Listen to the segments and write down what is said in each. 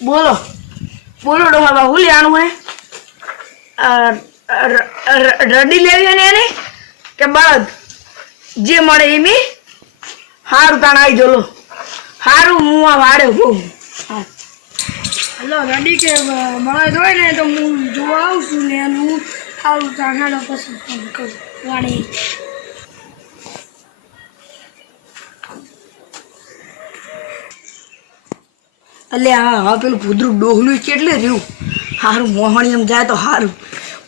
બોલો બોલો ડોહા હું લેવાનું હે રડી લેવી ને એને કે બળદ જે મળે એમી હારું તાણ આવી જોલો હારું હું આ વાડે બહુ હલો રડી કે બળદ હોય ને તો હું જોવા આવું છું ને હું સારું તાણ પછી ફોન કરું વાડે એટલે હા પેલું ભૂદરું ડોહલું કેટલે રહ્યું સારું મોહણી એમ જાય તો સારું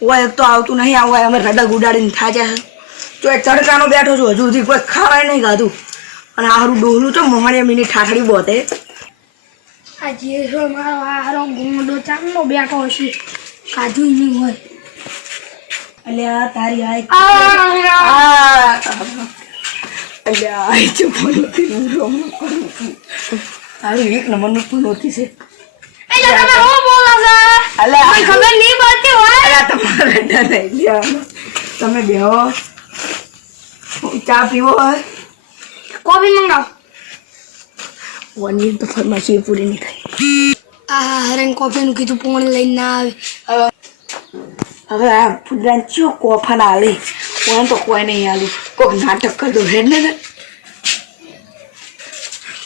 ઓય તો આવતું નહીં આવું અમે રડા ગુડાડીને થાજ્યા તો એ તડકાનો બેઠો છું હજુ સુધી કોઈ ખાવાય નહીં ખાધું અને સારું ડોહલું તો મોહણી એમની ઠાઠડી બોતે આ જે મારો હારો ગુંડો ચાંદનો બેઠો હશે કાજુ નહીં હોય એટલે આ તારી આય એટલે આય છે બોલો તારું એક નંબરનું ફૂલ ઓછી છે એટલે તમે હું બોલો છો અલે કોઈ ખબર નહીં પડતી હોય તમારે તમે બેહો ચા પીવો હોય કોફી મંગાવ વનની તો ફરમાશી પૂરી નહીં થાય આ હરેન કોફીનું કીધું પોણી લઈને ના આવે હવે આ ફૂલરાન ચો કોફા ના હાલે કોણ તો કોઈ નહીં હાલું કોઈક નાટક કરી દો હેડ ને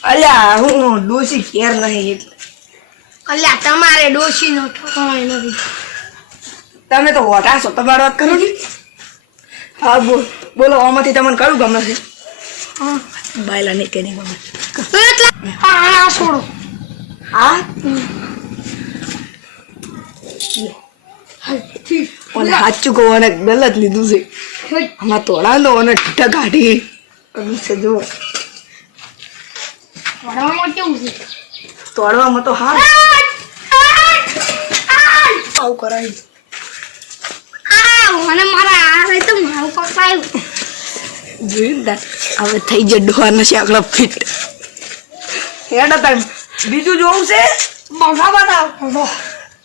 અલ્યા હું ડોસી કેર નહીં એટલે અલ્યા તમારે ડોશીનો ઠોકાણો નથી તમે તો હોટા છો તમારી વાત કરો ને હા બોલો આમાંથી તમને કયું ગમે છે હા બાયલા નહીં કે નહીં ગમે એટલે આ છોડો હા અને સાચું કહું અને ગલત લીધું છે આમાં તોડા લો અને ઠીઠા કાઢી છે જુઓ વડામાં કેવું છે તોડવામાં તો હા આવું કરાય મને મારા આ તો મારું પકડાયું જોયું ને હવે થઈ જાય ડોહાના શાકડા ફિટ હેડા ટાઈમ બીજું જોવું છે બગા બતાવો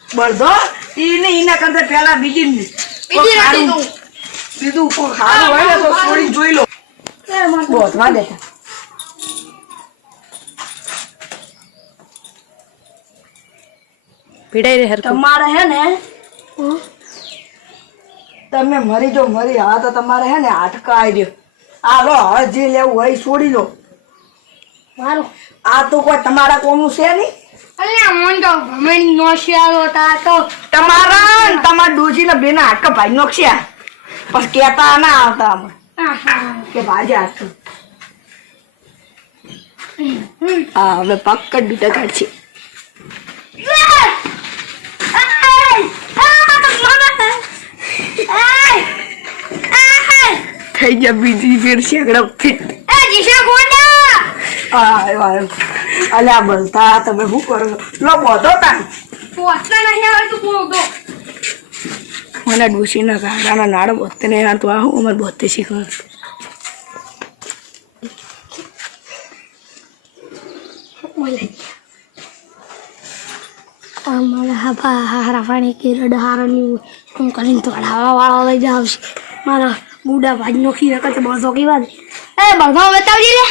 બળદો એને એના કરતા પહેલા બીજી બીજું કોઈ સારું હોય ને તો છોડી જોઈ લો બોધવા દેતા ભીડાઈ રે તમારે હે ને તમે મરી જો મરી હા તો તમારે હે ને હાટકા આવી રહ્યો આ લો હવે જે લેવું હોય છોડી લો મારું આ તો કોઈ તમારા કોમનું છે નહીં અલ્યા મન તો ભમણી નોશિયાળો તા તો તમારા તમારા ડોજીના બેના હાટકા ભાઈ નોખ્યા પણ કેતા ના આવતા અમે કે ભાજે હાટક હા હવે પક્કડ બીટા કાઢશે થઈ ગયા બીજી ફેર શેકડા ફિટ અલ્યા બનતા તમે શું કરો લો બોધો તા મને ડોશીના ગાડાના નાડો બોતે ને તો આ હું અમારે બોતે શીખવા મારા હારા પાણી કે રડહારની હું કરીને તોડાવા વાળો લઈ જાવ છે મારા બુડા ભાઈ નોખી રખે છે બળદો કેવા એ બળદો બતાવજે લે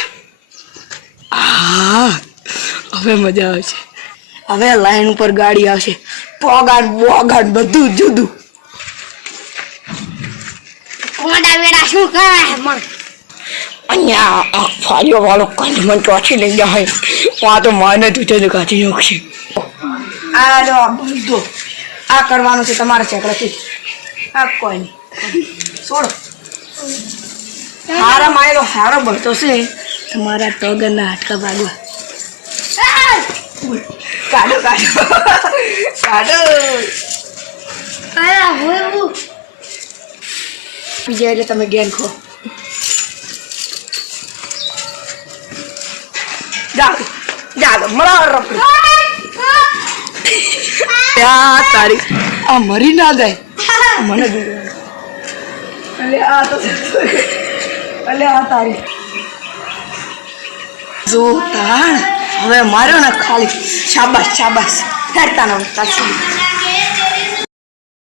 હા હવે મજા આવશે હવે લાઈન ઉપર ગાડી આવશે પોગાડ બોગાડ બધું જુદું કોડા વેડા શું કરે મન અહીંયા આ ફાળ્યો વાળો કંદ મન ચોથી લઈ જાય આ તો માને તૂટે કાઢી નાખશે આ લો બધો આ કરવાનું છે તમારે ચેકડાથી આ કોઈ નહીં છોડો હારા માયરો હારો ભરતો છે તમારા ટગરના હાટકા ભાગવા કાઢો કાઢો કાઢો અરે હોય હું બીજા એટલે તમે ગેન ખો જાગો જાગો મળો રપડી તારી આ મરી ના જાય મને અલે આ તો અલે આ તારી જો તાણ હવે માર્યો ને ખાલી શાબાશ શાબાશ હેડતા ન તારી